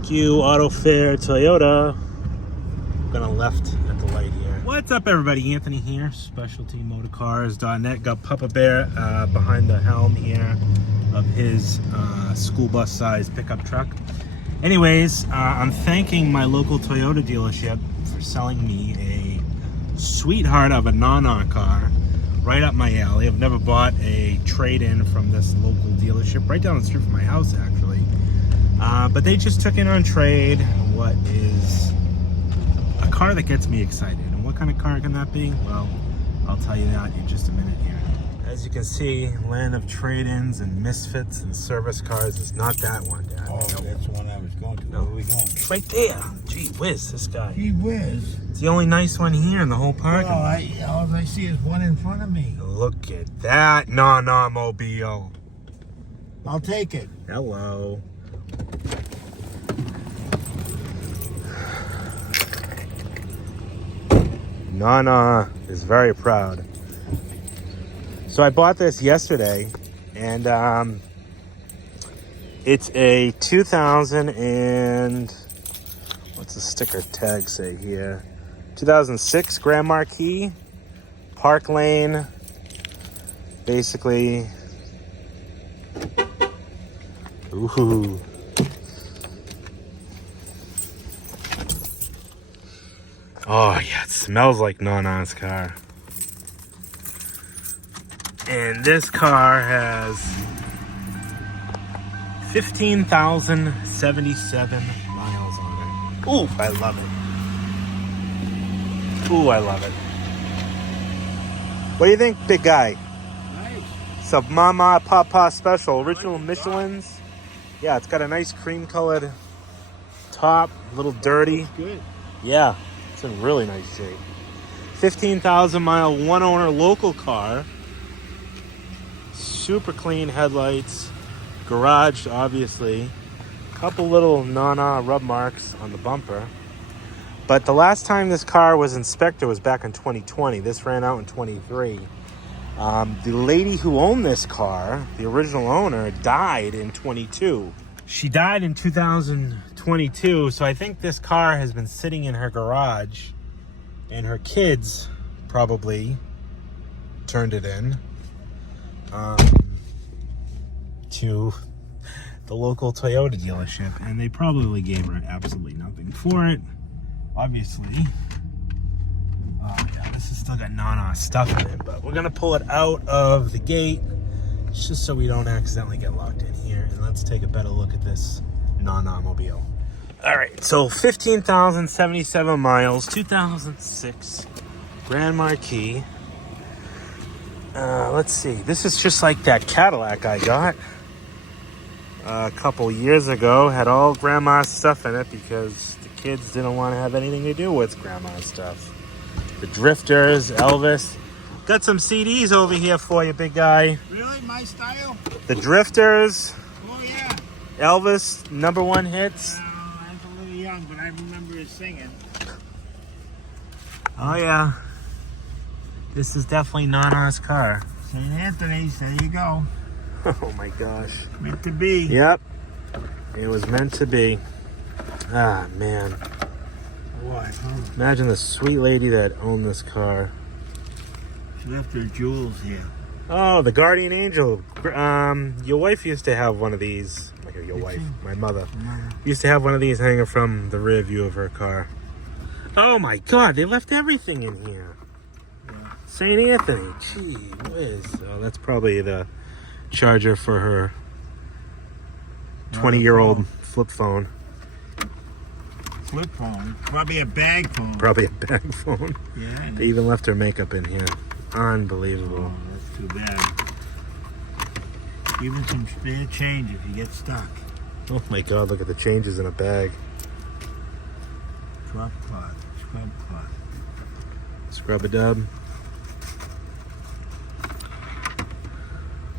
Thank you, Auto Fair Toyota. I'm gonna left at the light here. What's up, everybody? Anthony here, specialtymotorcars.net. Got Papa Bear behind the helm here of his school bus sized pickup truck. Anyways, I'm thanking my local Toyota dealership for selling me a sweetheart of a Nana car right up my alley. I've never bought a trade-in from this local dealership, right down the street from my house, actually. But they just took in on trade what is a car that gets me excited. And what kind of car can that be? Well, I'll tell you that in just a minute here. As you can see, land of trade-ins and misfits and service cars is not that one, Dad. Oh, that's the one I was going to. Where are we going? It's right there. Gee whiz, this guy. Gee whiz. It's the only nice one here in the whole parking lot. All I see is one in front of me. Look at that Nana-mobile. I'll take it. Hello. Nana is very proud. So I bought this yesterday, and it's a 2000 and what's the sticker tag say here? 2006 Grand Marquis, Park Lane, basically. Ooh. Oh yeah, it smells like Nana's car. And this car has 15,077 miles on it. Ooh, I love it. Ooh, I love it. What do you think, big guy? Nice. It's a Mama Papa Special, original Michelin's. Yeah, it's got a nice cream colored top, a little dirty. Good. Yeah, it's in really nice shape. 15,000 mile, one owner local car. Super clean headlights. Garage, obviously. Couple little Nana rub marks on the bumper. But the last time this car was inspected was back in 2020. This ran out in 23. The lady who owned this car, the original owner, died in 22. She died in 2022, so I think this car has been sitting in her garage, and her kids probably turned it in to the local Toyota dealership, and they probably gave her absolutely nothing for it. Obviously. Oh yeah, this has still got Nana stuff in it, but we're gonna pull it out of the gate just so we don't accidentally get locked in here. And let's take a better look at this Nana-mobile. All right, so 15,077 miles, 2006 Grand Marquis. Let's see. This is just like that Cadillac I got a couple years ago. Had all grandma's stuff in it because the kids didn't want to have anything to do with grandma's stuff. The Drifters, Elvis. Got some CDs over here for you, big guy. Really? My style? The Drifters. Oh, yeah. Elvis, #1 hits. I was a little young, but I remember it singing. Oh, yeah. This is definitely Nana's car. St. Anthony's, there you go. Oh, my gosh. Meant to be. Yep. It was meant to be. Ah, man. What? Huh? Imagine the sweet lady that owned this car. She left her jewels here. Oh, the Guardian Angel. Your wife used to have one of these. Your wife, my mother, used to have one of these hanging from the rear view of her car. Oh my God, they left everything in here. Yeah. St. Anthony, gee whiz. Oh, that's probably the charger for her 20-year-old flip phone. Flip phone? Probably a bag phone. Probably a bag phone. Yeah. They even left her makeup in here. Unbelievable. Oh, that's too bad. Even some spare change if you get stuck. Oh my God, look at the changes in a bag. Drop cloth, scrub cloth. Scrub-a-dub.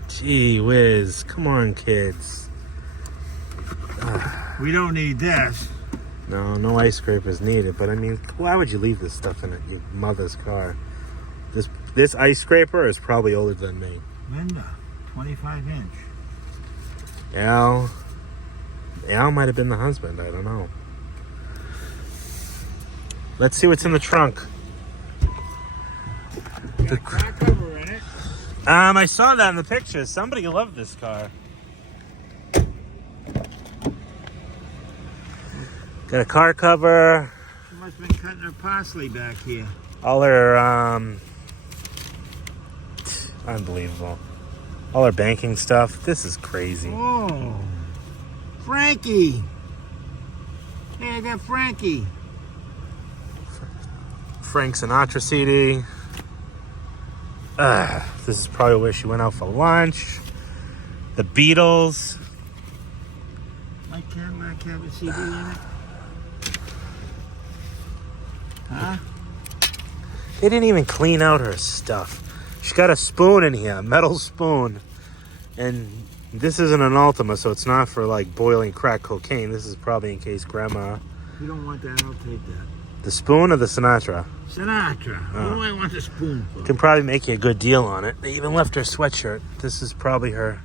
Gee whiz. Come on, kids. We don't need this. No ice scrapers needed, but I mean, why would you leave this stuff in your mother's car? This ice scraper is probably older than me. Linda, 25 inch. Al, Al might have been the husband. I don't know. Let's see what's in the trunk. Got a car cover in it. I saw that in the pictures. Somebody loved this car. Got a car cover. She must have been cutting her parsley back here. All her, unbelievable. All her banking stuff. This is crazy. Oh, Frankie. Hey, I got Frankie. Frank Sinatra CD. This is probably where she went out for lunch. The Beatles. My Cadillac have a CD in it? Huh? They didn't even clean out her stuff. She's got a spoon in here, a metal spoon. And this isn't an Ultima, so it's not for like boiling crack cocaine. This is probably in case grandma. You don't want that, I'll take that. The spoon or the Sinatra? Sinatra. Oh. What do I want the spoon for? Can probably make you a good deal on it. They even left her sweatshirt. This is probably her.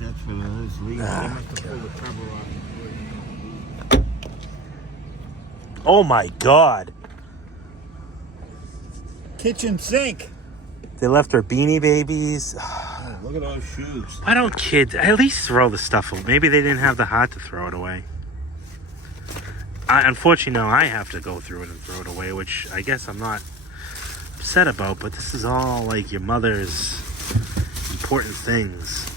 That's for those leaves. They must have pulled the cover off. Oh my God. Kitchen sink. They left her Beanie Babies. Oh, look at those shoes. Why don't kids at least throw the stuff away? Maybe they didn't have the heart to throw it away. Unfortunately, now I have to go through it and throw it away, which I guess I'm not upset about, but this is all like your mother's important things.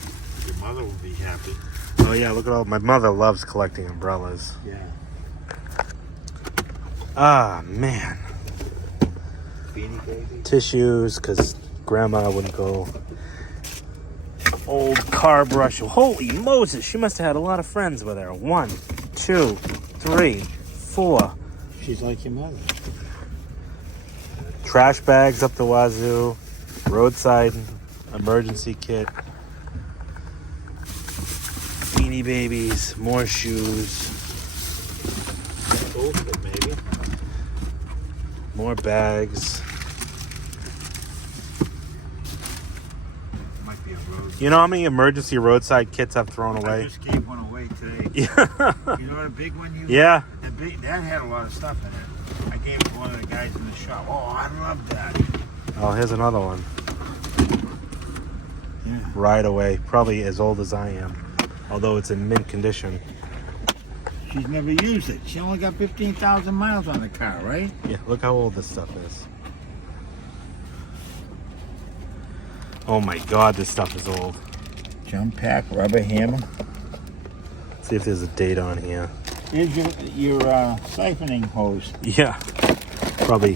Your mother will be happy. Oh yeah, look at all, my mother loves collecting umbrellas. Yeah. Ah, man. Beanie Baby. Tissues, because grandma wouldn't go. Old car brush. Holy Moses, she must have had a lot of friends with her. 1, 2, 3, 4. She's like your mother. Trash bags up the wazoo. Roadside emergency kit. Beanie Babies. More shoes. Toolkit, maybe. More bags. Might be a road. You know how many emergency roadside kits I've thrown I away? just gave one away today. Yeah. You know what a big one you Yeah. That had a lot of stuff in it. I gave it to one of the guys in the shop. Oh, I love that. Oh, here's another one. Yeah. Right away. Probably as old as I am. Although it's in mint condition. She's never used it. She only got 15,000 miles on the car, right? Yeah, look how old this stuff is. Oh my God, this stuff is old. Jump pack, rubber hammer. Let's see if there's a date on here. Here's your siphoning hose. Yeah. Probably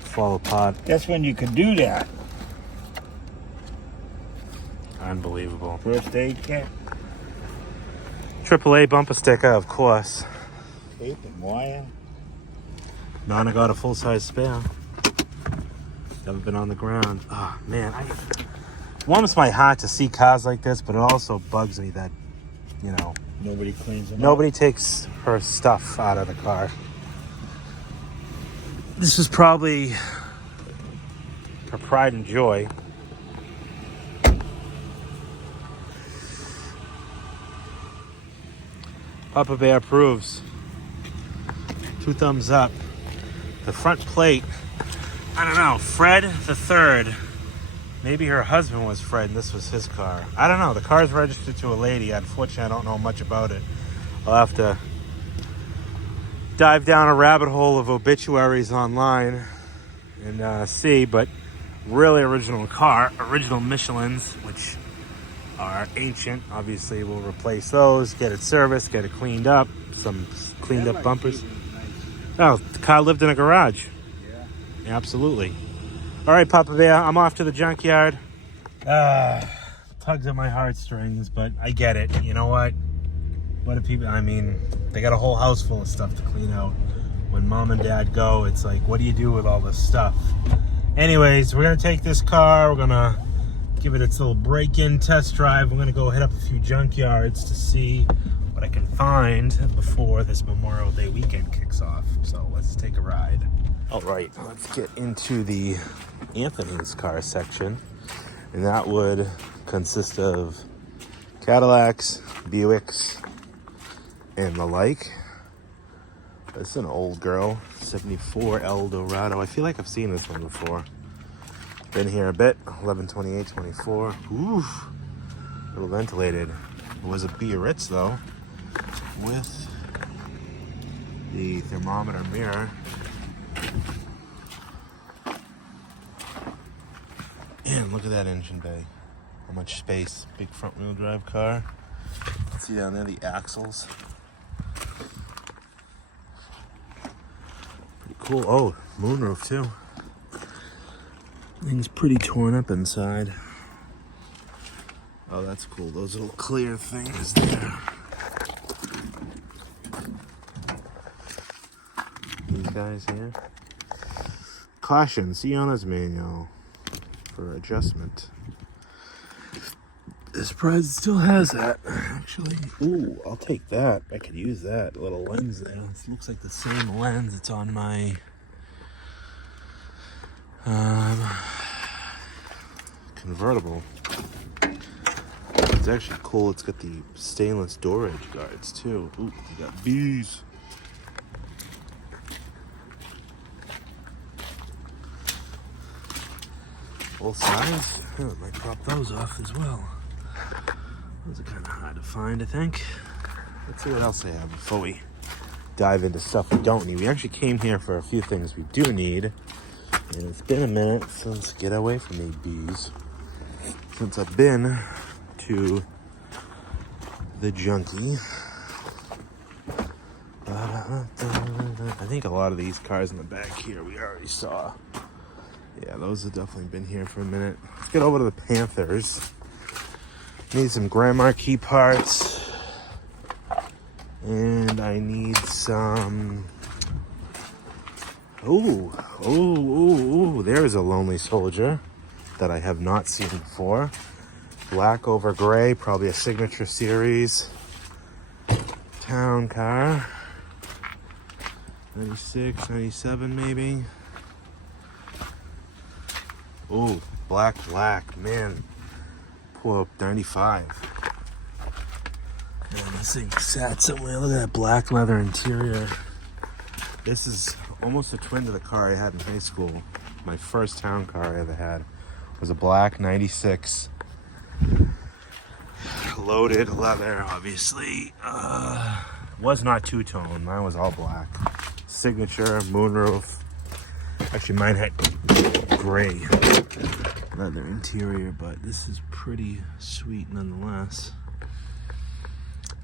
fall apart. That's when you could do that. Unbelievable. First aid kit. AAA bumper sticker, of course. Tape and wire. Nana got a full-size spare. Never been on the ground. Oh, man. It warms my heart to see cars like this, but it also bugs me that, you know, Nobody cleans them nobody takes her stuff out of the car. This was probably her pride and joy. Papa Bear approves. 2 thumbs up. The front plate, I don't know, Fred the Third. Maybe her husband was Fred and this was his car. I don't know. The car's registered to a lady. Unfortunately, I don't know much about it. I'll have to dive down a rabbit hole of obituaries online and see, but really original car, original Michelins, which are ancient. Obviously, we'll replace those, get it serviced, get it cleaned up, some cleaned up bumpers. Oh, the car lived in a garage. Yeah. Absolutely. All right, Papa Bear, I'm off to the junkyard. Tugs at my heartstrings, but I get it. You know what? What do people, I mean, they got a whole house full of stuff to clean out. When mom and dad go, it's like, what do you do with all this stuff? Anyways, we're going to take this car. We're going to give it its little break-in test drive. We're going to go hit up a few junkyards to see what I can find before this Memorial Day weekend kicks off. So let's take a ride. All right, let's get into the Anthony's car section. And that would consist of Cadillacs, Buicks, and the like. This is an old girl, 74 Eldorado. I feel like I've seen this one before. Been here a bit, 11/28/24. Oof, a little ventilated. It was a Biarritz though, with the thermometer mirror. And look at that engine bay. How much space, big front wheel drive car. See down there the axles. Pretty cool. Oh, moonroof too. Thing's pretty torn up inside. Oh, that's cool. Those little clear things there. These guys here. Caution, see owner's manual for adjustment. This prize still has that, actually. Ooh, I'll take that. I could use that little lens there. This looks like the same lens that's on my convertible. It's actually cool. It's got the stainless door edge guards too. Ooh, you got bees. Full size. Oh, might pop those off as well. Those are kind of hard to find, I think. Let's see what else I have before we dive into stuff we don't need. We actually came here for a few things we do need. And it's been a minute since, get away from me, bees, since I've been to the junkie. I think a lot of these cars in the back here we already saw. Yeah, those have definitely been here for a minute. Let's get over to the Panthers. Need some Grand Marquis parts. And I need some... Ooh, there's a Lonely Soldier that I have not seen before. Black over gray, probably a signature series town car. 96, 97 maybe. Ooh, black, man. Pull up 95. Man, this thing sat somewhere. Look at that black leather interior. This is almost a twin to the car I had in high school. My first town car I ever had was a black 96. Loaded leather, obviously. Was not two-tone. Mine was all black. Signature, moonroof. Actually, mine had gray leather interior, but this is pretty sweet nonetheless.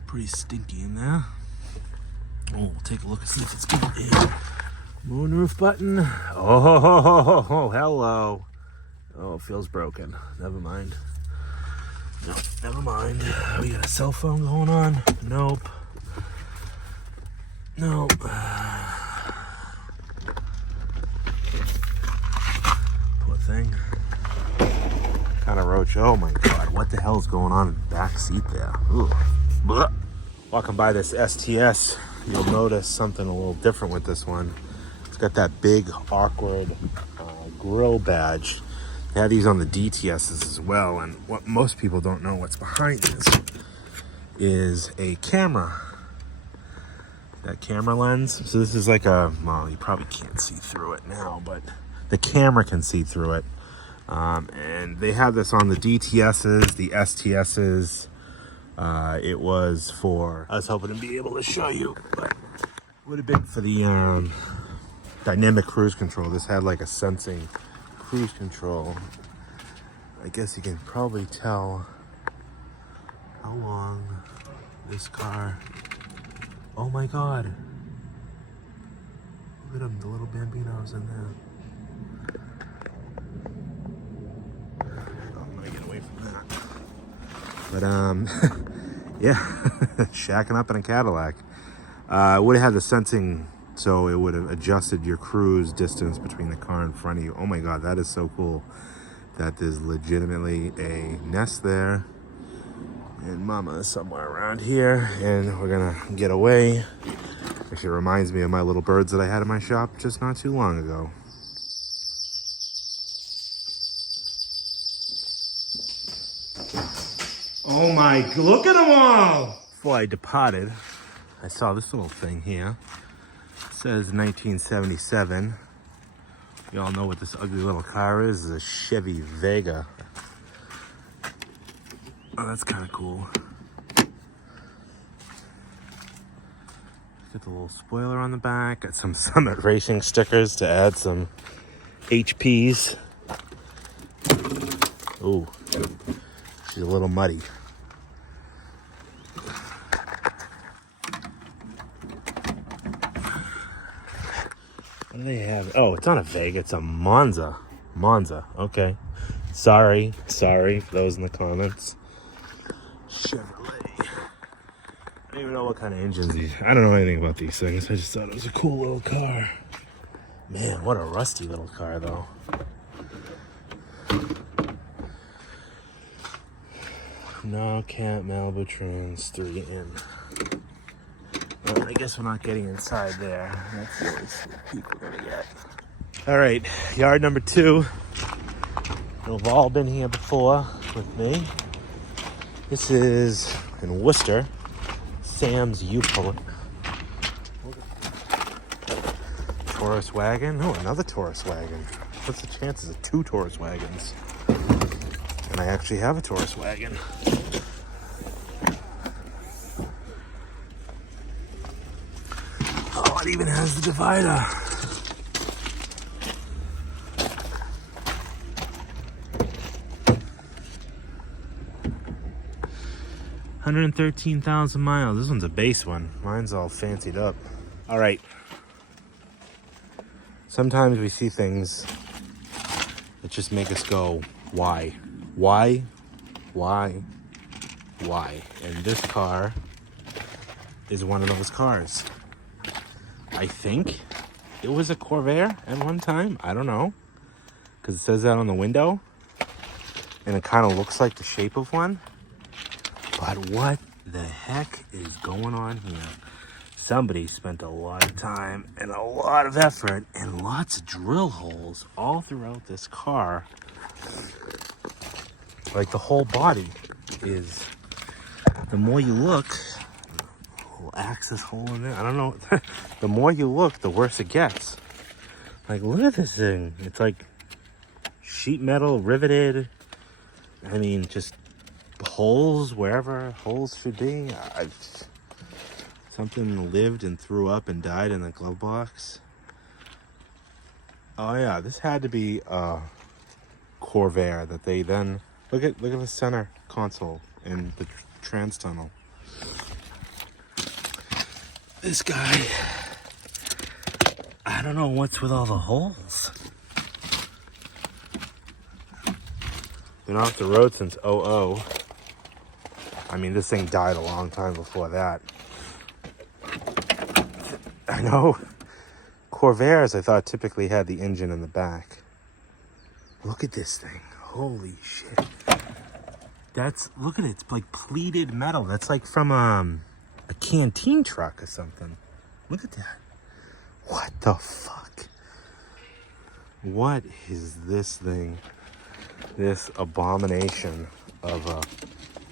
Pretty stinky in there. Oh, we'll take a look and see if it's good. Yeah. Moonroof button. Oh, hello. Oh, it feels broken. Never mind. No, never mind. We got a cell phone going on. Nope. Nope. Poor thing. Kind of roach. Oh my God, what the hell's going on in the back seat there? Ooh. Blah. Walking by this STS, you'll notice something a little different with this one. It's got that big, awkward grill badge. They have these on the DTSs as well, and what most people don't know what's behind this is a camera. That camera lens. So this is like a, well, you probably can't see through it now, but the camera can see through it. And they have this on the DTSs, the STSs. It was for, I was hoping to be able to show you, but would have been for the dynamic cruise control. This had like a sensing cruise control. I guess you can probably tell how long this car. Oh my God. Look at them, the little Bambinos in there. I'm gonna get away from that. But yeah, shacking up in a Cadillac. It would have had the sensing, so it would have adjusted your cruise distance between the car in front of you. Oh my God, that is so cool. That there's legitimately a nest there. And Mama is somewhere around here, and we're gonna get away. Actually reminds me of my little birds that I had in my shop just not too long ago. Oh my, look at them all! Before I departed, I saw this little thing here. It says 1977. We all know what this ugly little car is. It's a Chevy Vega. Oh, that's kind of cool. Got the little spoiler on the back. Got some Summit Racing stickers to add some HPs. Ooh, she's a little muddy. What do they have? Oh, it's not a Vega, it's a Monza. Monza, okay. Sorry for those in the comments. Chevrolet. I don't even know what kind of engines these. I don't know anything about these things. I just thought it was a cool little car. Man, what a rusty little car, though. No cat Malibutrons 3 in. Well, I guess we're not getting inside there. That's the only peek we're gonna get. All right, yard number 2. You've all been here before with me. This is in Worcester, Sam's U-Pull. Taurus wagon. Oh, another Taurus wagon. What's the chances of 2 Taurus wagons? And I actually have a Taurus wagon. Oh, it even has the divider. $113,000 miles. This one's a base one. Mine's all fancied up. All right. Sometimes we see things that just make us go, why? Why? Why? Why? And this car is one of those cars. I think it was a Corvair at one time. I don't know. Because it says that on the window. And it kind of looks like the shape of one. But what the heck is going on here? Somebody spent a lot of time and a lot of effort and lots of drill holes all throughout this car. Like the whole body is, the more you look, little access hole in there, I don't know. The more you look, the worse it gets. Like, look at this thing. It's like sheet metal riveted. I mean, just holes wherever holes should be. Something lived and threw up and died in the glove box. Oh yeah, this had to be a Corvair that they then look at the center console and the trans tunnel. This guy, I don't know what's with all the holes. Been off the road since 00. I mean, this thing died a long time before that. I know. Corvairs, I thought, typically had the engine in the back. Look at this thing. Holy shit. Look at it. It's like pleated metal. That's like from a canteen truck or something. Look at that. What the fuck? What is this thing? This abomination of a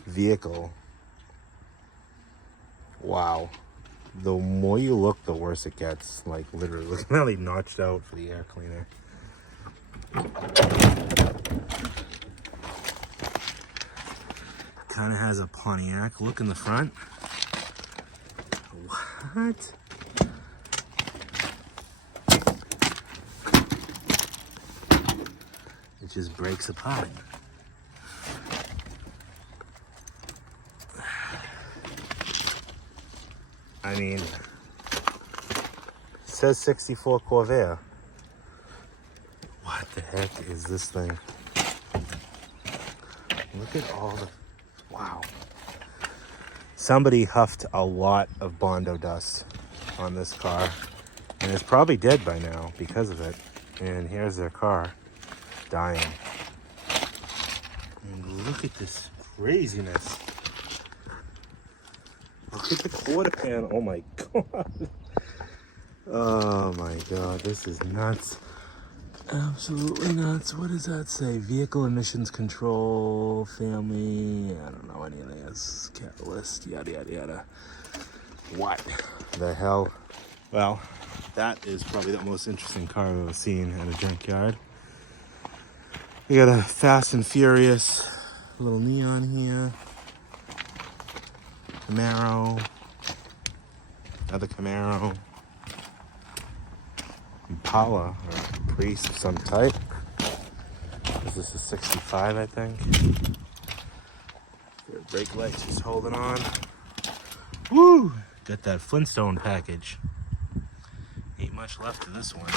vehicle. Wow. The more you look, the worse it gets. Like, literally. Look at how they notched out for the air cleaner. Kind of has a Pontiac look in the front. What? It just breaks apart. I mean, it says 64 Corvair. What the heck is this thing? Look at all the, wow. Somebody huffed a lot of Bondo dust on this car, and it's probably dead by now because of it. And here's their car, dying. And look at this craziness. Look at the quarter panel. Oh my god. Oh my god, this is nuts. Absolutely nuts. What does that say? Vehicle emissions control, family, I don't know any of this. Catalyst, yada yada yada. What the hell? Well, that is probably the most interesting car I've ever seen at a junkyard. We got a Fast and Furious little neon here. Camaro. Another Camaro. Impala, or Caprice of some type. Is this a 65, I think? Their brake lights just holding on. Woo! Got that Flintstone package. Ain't much left of this one.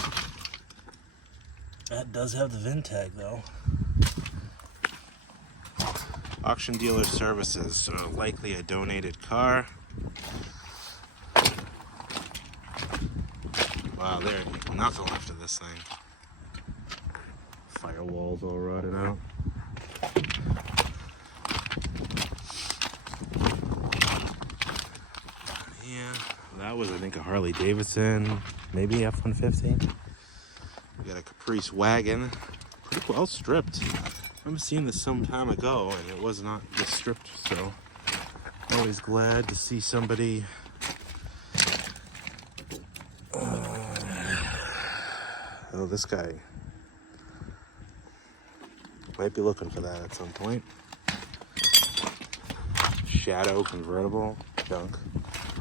That does have the VIN tag though. Auction dealer services, so likely a donated car. Wow, there ain't nothing left of this thing. Firewalls all rotted out. Yeah, that was I think a Harley Davidson, maybe F-150. We got a Caprice wagon, pretty well stripped. I remember seeing this some time ago and it was not this stripped, so always glad to see somebody oh, this guy might be looking for that at some point. Shadow convertible junk.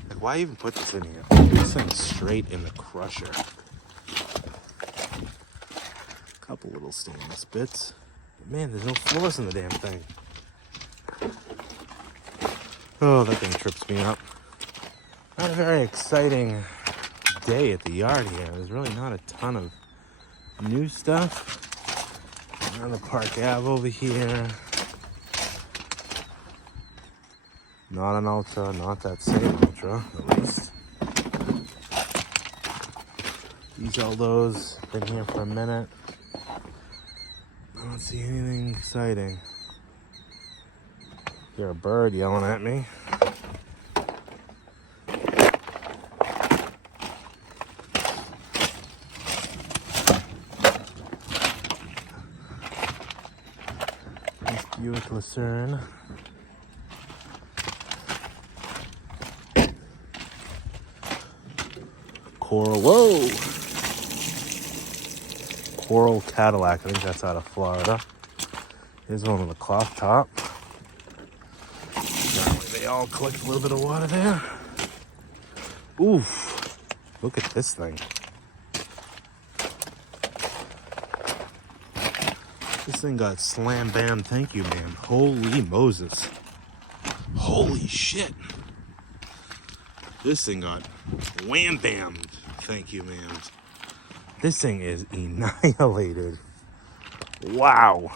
Like, why even put this in here? This thing's straight in the crusher. Couple little stainless bits. But man, there's no floors in the damn thing. Oh, that thing trips me up. Not a very exciting day at the yard here. There's really not a ton of new stuff. On the Park Ave over here. Not an Ultra, not that same Ultra, at least. These Aldos, been here for a minute. I don't see anything exciting. Hear a bird yelling at me. Buick Lucerne. Coral, whoa! Coral Cadillac, I think that's out of Florida. Here's one with a cloth top. Apparently they all collect a little bit of water there. Oof! Look at this thing. This thing got slam bam, thank you, man. Holy Moses. Holy shit. This thing got wham bam, thank you, man. This thing is annihilated. Wow.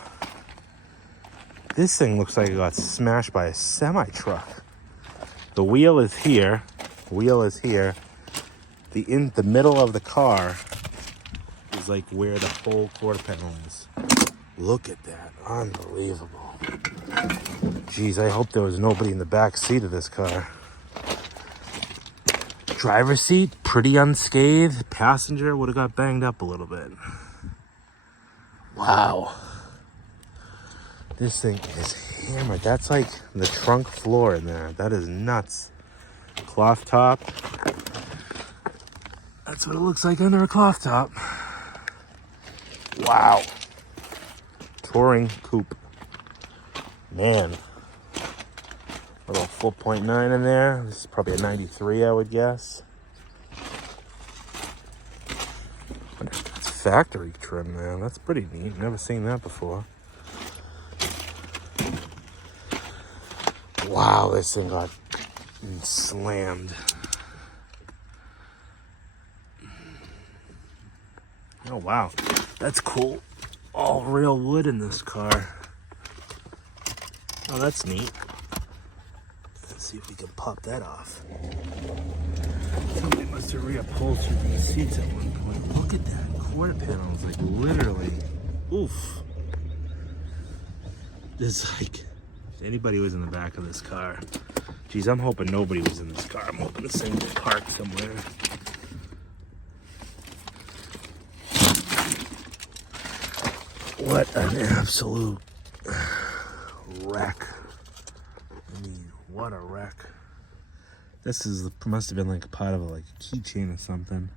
This thing looks like it got smashed by a semi-truck. The wheel is here. Wheel is here. In the middle of the car is like where the whole quarter panel is. Look at that. Unbelievable. Jeez, I hope there was nobody in the back seat of this car. Driver's seat, pretty unscathed. Passenger would have got banged up a little bit. Wow. This thing is hammered. That's like the trunk floor in there. That is nuts. Cloth top. That's what it looks like under a cloth top. Wow. Touring coupe. Man. Little 4.9 in there. This is probably a 93, I would guess. Wonder if that's factory trim, man. That's pretty neat. Never seen that before. Wow, this thing got slammed. Oh, wow. That's cool. All real wood in this car. Oh, that's neat. Let's see if we can pop that off. Somebody must have reupholstered these seats at one point. Look at that. Quarter panel is like literally, oof. There's like, if anybody was in the back of this car. Geez, I'm hoping nobody was in this car. I'm hoping this thing was parked somewhere. What an absolute wreck. I mean, what a wreck. This must have been like a part of a keychain or something.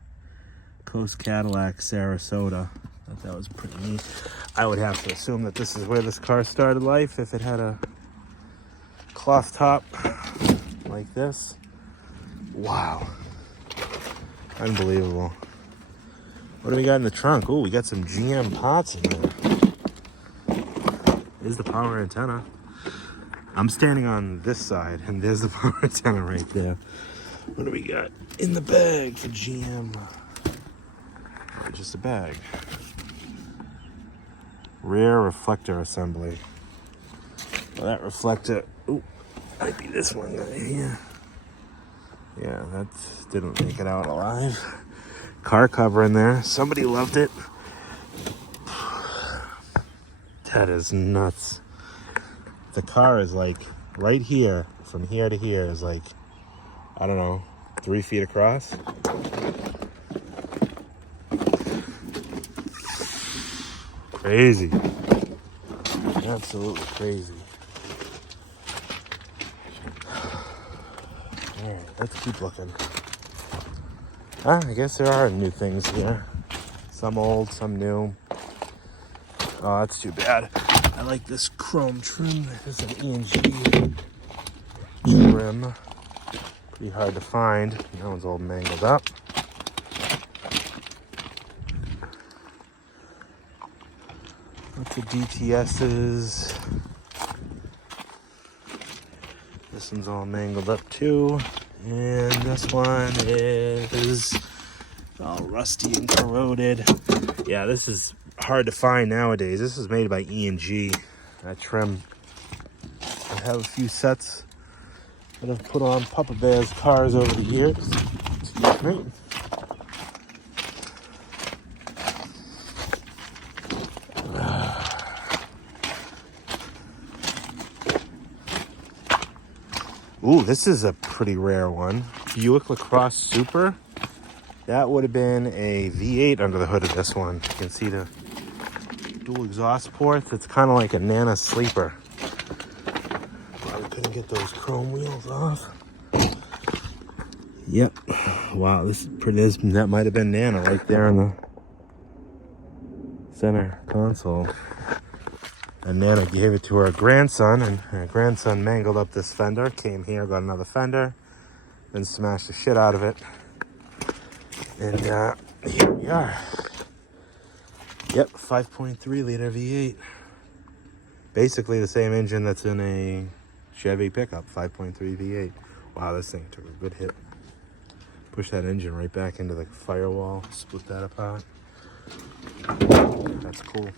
Coast Cadillac, Sarasota. I thought that was pretty neat. I would have to assume that this is where this car started life if it had a cloth top like this. Wow. Unbelievable. What do we got in the trunk? Oh, we got some GM pots in there. There's the power antenna. I'm standing on this side, and there's the power antenna right there. What do we got in the bag for GM? Just a bag. Rear reflector assembly. Well, that reflector, ooh, might be this one right here. Yeah, that didn't make it out alive. Car cover in there. Somebody loved it. That is nuts. The car is like right here, from here to here is like, I don't know, 3 feet across. Crazy. Absolutely crazy. Alright, let's keep looking. I guess there are new things here. Some old, some new. Oh, that's too bad. I like this chrome trim. This is an E&G trim. Pretty hard to find. That one's all mangled up. Lots of DTS's. This one's all mangled up too. And this one is all rusty and corroded. Yeah, this is hard to find nowadays. This is made by E&G. That trim. I have a few sets that I've put on Papa Bear's cars over the years. Excuse me. Ooh, this is a pretty rare one. Buick LaCrosse Super. That would have been a V8 under the hood of this one. You can see the dual exhaust ports. It's kind of like a Nana sleeper. Probably couldn't get those chrome wheels off. Yep. Wow, this is pretty. That might have been Nana right there in the center console. And Nana gave it to her grandson, and her grandson mangled up this fender, came here, got another fender, then smashed the shit out of it. And here we are. Yep, 5.3 liter V8. Basically the same engine that's in a Chevy pickup, 5.3 V8. Wow, this thing took a good hit. Push that engine right back into the firewall, split that apart. That's cool.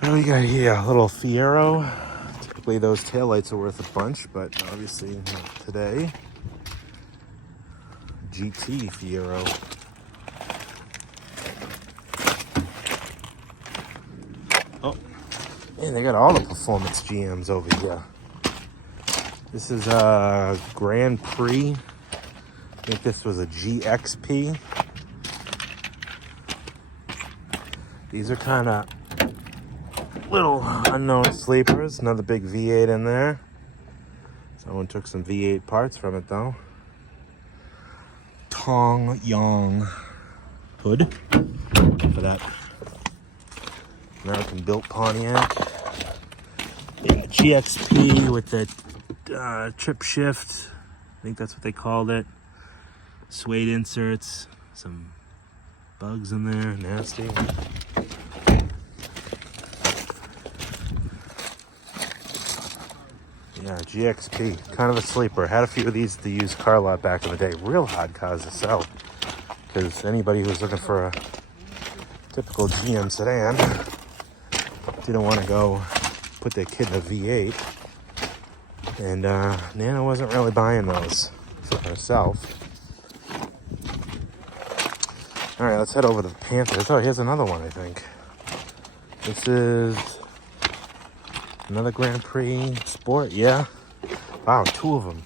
What do we got here? A little Fiero. Typically those taillights are worth a bunch, but obviously not today. GT Fiero. Oh, man, they got all the performance GMs over here. This is a Grand Prix. I think this was a GXP. These are kind of little unknown sleepers. Another big V8 in there. Someone took some V8 parts from it though. Tong Yong hood for that American built Pontiac. And the GXP with the trip shift. I think that's what they called it. Suede inserts. Some bugs in there. Nasty. Yeah, GXP, kind of a sleeper. Had a few of these at the used car lot back in the day. Real hard cars to sell. Because anybody who's looking for a typical GM sedan didn't want to go put their kid in a V8. And Nana wasn't really buying those for herself. All right, let's head over to the Panthers. Oh, here's another one, I think. This is another Grand Prix Sport, yeah. Wow, 2 of them.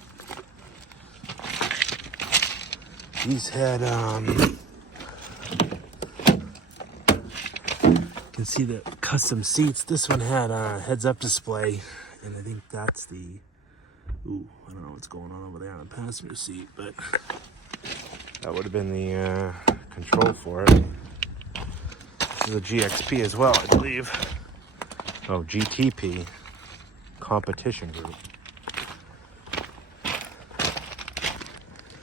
These had, you can see the custom seats. This one had a heads-up display, and I think that's the Ooh, I don't know what's going on over there on the passenger seat, but that would have been the control for it. This is a GXP as well, I believe. Oh, GTP, competition group.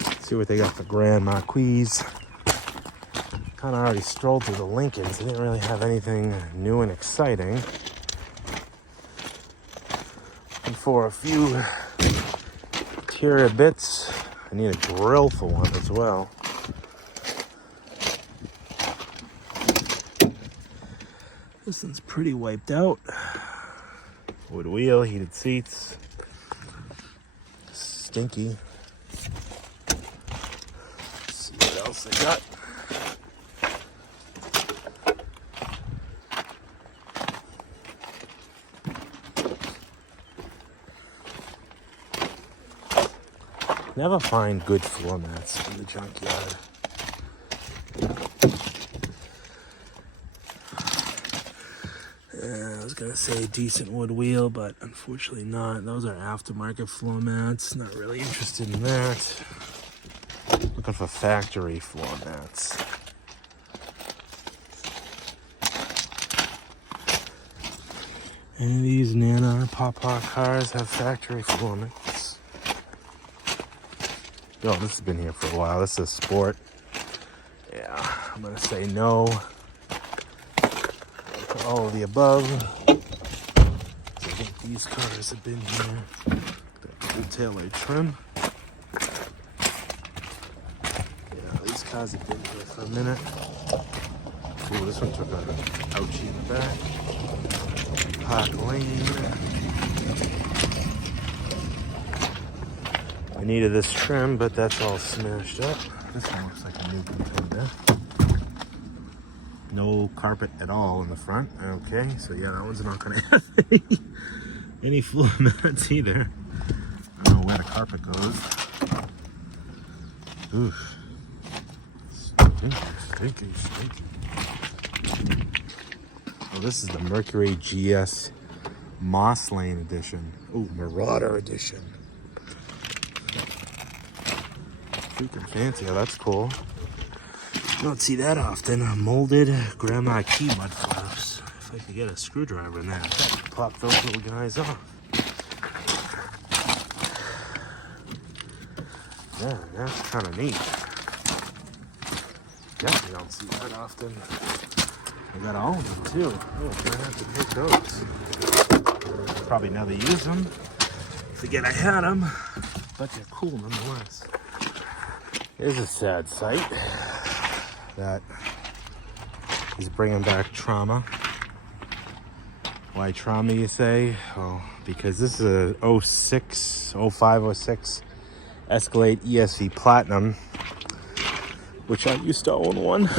Let's see what they got for Grand Marquis. Kind of already strolled through the Lincolns. They didn't really have anything new and exciting. And for a few interior bits, I need a grill for one as well. This one's pretty wiped out. Wood wheel, heated seats. Stinky. Let's see what else they got. Never find good floor mats in the junkyard. I was gonna say decent wood wheel, but unfortunately not. Those are aftermarket floor mats. Not really interested in that. Looking for factory floor mats. Any of these Nana or Papa cars have factory floor mats? Oh, this has been here for a while. This is Sport. Yeah, I'm gonna say no to all of the above. I think these cars have been here. That cool taillight trim. Yeah, these cars have been here for a minute. Ooh, this one took an ouchie in the back. Park lane. I needed this trim, but that's all smashed up. This one looks like a new contender. No carpet at all in the front. Okay, so yeah, that one's not gonna have any floor mats either. I don't know where the carpet goes. Oof. Stinky. Oh, this is the Mercury GS Moss Lane edition. Ooh, Marauder edition. Freaking fancy. Oh, that's cool. You don't see that often. Molded Grand Marquis mud flaps. If I could get a screwdriver in there, I could pop those little guys off. Yeah, that's kind of neat. Definitely don't see that often. I got all of them too. Oh, I'm gonna have to take those. Probably never use them. Forget I had them, but they're cool nonetheless. Here's a sad sight that is bringing back trauma. Why trauma, you say? Oh, because this is a 05, 06 Escalade ESV Platinum, which I used to own one.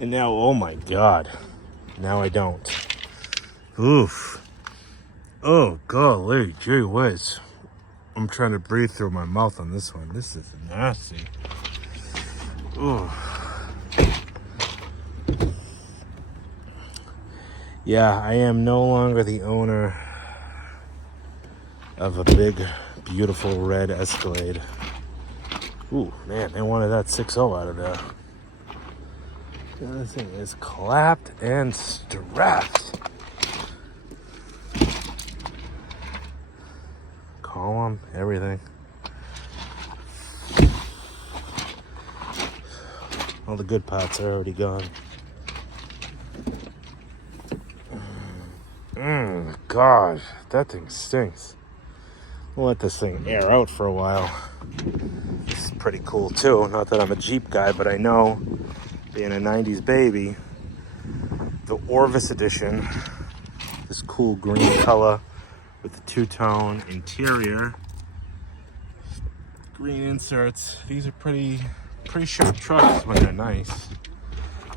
And now, oh my God, now I don't. Oof. Oh, golly, gee whiz. I'm trying to breathe through my mouth on this one. This is nasty. Ooh. Yeah, I am no longer the owner of a big, beautiful red Escalade. Ooh, man, they wanted that 6.0 out of there. This thing is clapped and strapped. Column, everything. All the good parts are already gone. God, that thing stinks. We'll let this thing air out for a while. This is pretty cool too. Not that I'm a Jeep guy, but I know, being a 90s baby, the Orvis edition, this cool green color with the two-tone interior, green inserts. These are pretty sharp trucks when they're nice.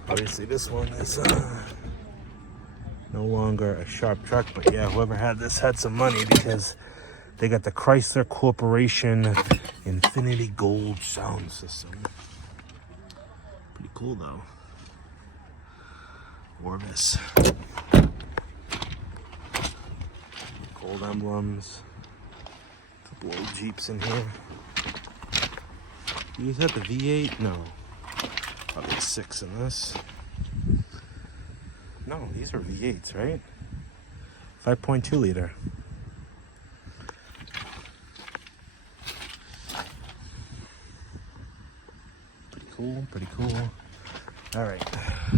Obviously this one is no longer a sharp truck, but yeah, whoever had this had some money because they got the Chrysler Corporation Infinity Gold sound system. Pretty cool though. Orvis. Gold emblems. couple old Jeeps in here. You had the V8? No. Probably a 6 in this. No, these are V8s, right? 5.2 liter. Pretty cool, pretty cool. All right. I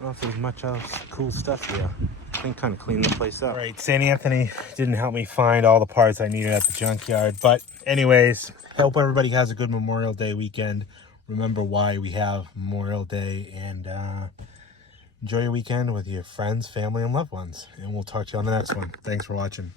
don't know if there's much else cool stuff here. I think kind of clean the place up. All right, St. Anthony didn't help me find all the parts I needed at the junkyard. But anyways, hope everybody has a good Memorial Day weekend. Remember why we have Memorial Day, and enjoy your weekend with your friends, family, and loved ones. And we'll talk to you on the next one. Thanks for watching.